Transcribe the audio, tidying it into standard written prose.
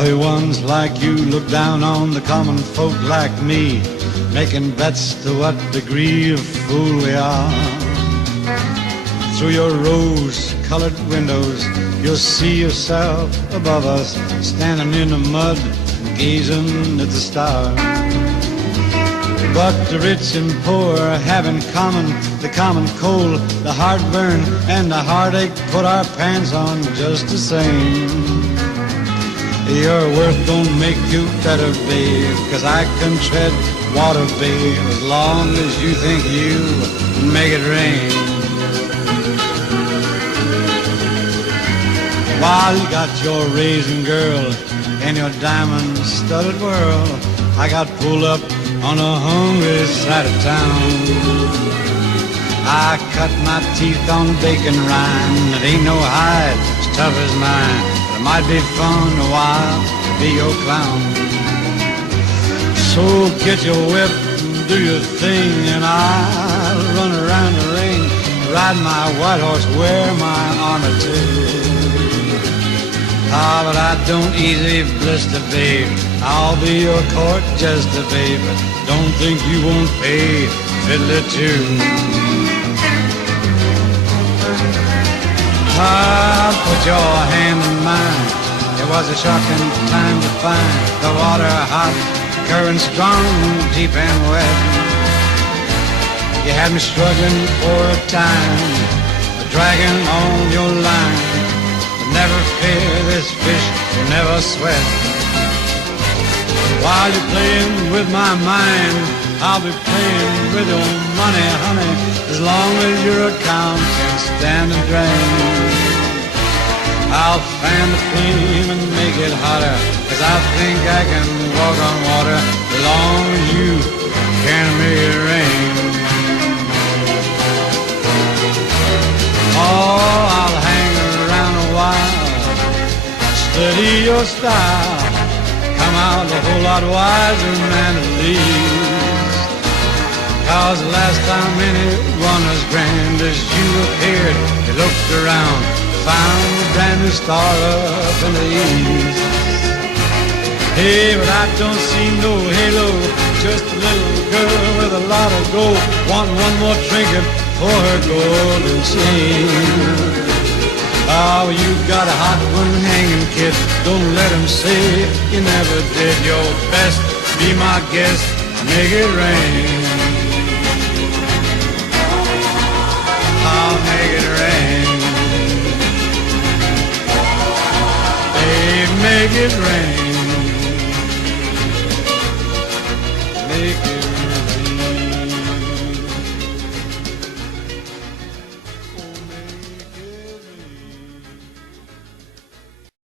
Wealthy ones like you look down on the common folk like me, making bets to what degree of fool we are. Through your rose-colored windows, you'll see yourself above us, standing in the mud, gazing at the stars. But the rich and poor have in common the common cold, the heartburn and the heartache put our pants on just the same. Your worth don't make you better, babe, 'cause I can tread water, babe, as long as you think you make it rain. While you got your raising girl and your diamond-studded world, I got pulled up on the hungry side of town. I cut my teeth on bacon rind. It ain't no hide as tough as mine. It might be fun a while to be your clown. So get your whip and do your thing, and I'll run around the ring, ride my white horse, wear my armor too. Ah, but I don't easily blister, babe. I'll be your court jester, babe, but don't think you won't pay fiddler too. Ah, put your hand in mine. It was a shocking time to find the water hot, current strong, deep and wet. You had me struggling for a time, dragging on your line. But never fear, this fish will never sweat. While you're playing with my mind, I'll be playing with your money, honey, as long as your account can stand the drain. I'll fan the flame and make it hotter, 'cause I think I can walk on water as long as you can make it rain. Oh, I'll hang around a while, study your style, come out a whole lot wiser man at least. 'Cause the last time anyone as grand as you appeared, you looked around, found a brand new star up in the east. Hey, but I don't see no halo, just a little girl with a lot of gold, want one more trinket for her golden chain. Oh, you got a hot one hanging, kid, don't let him say you never did your best. Be my guest, make it rain. I'll make it rain. Babe, make it rain.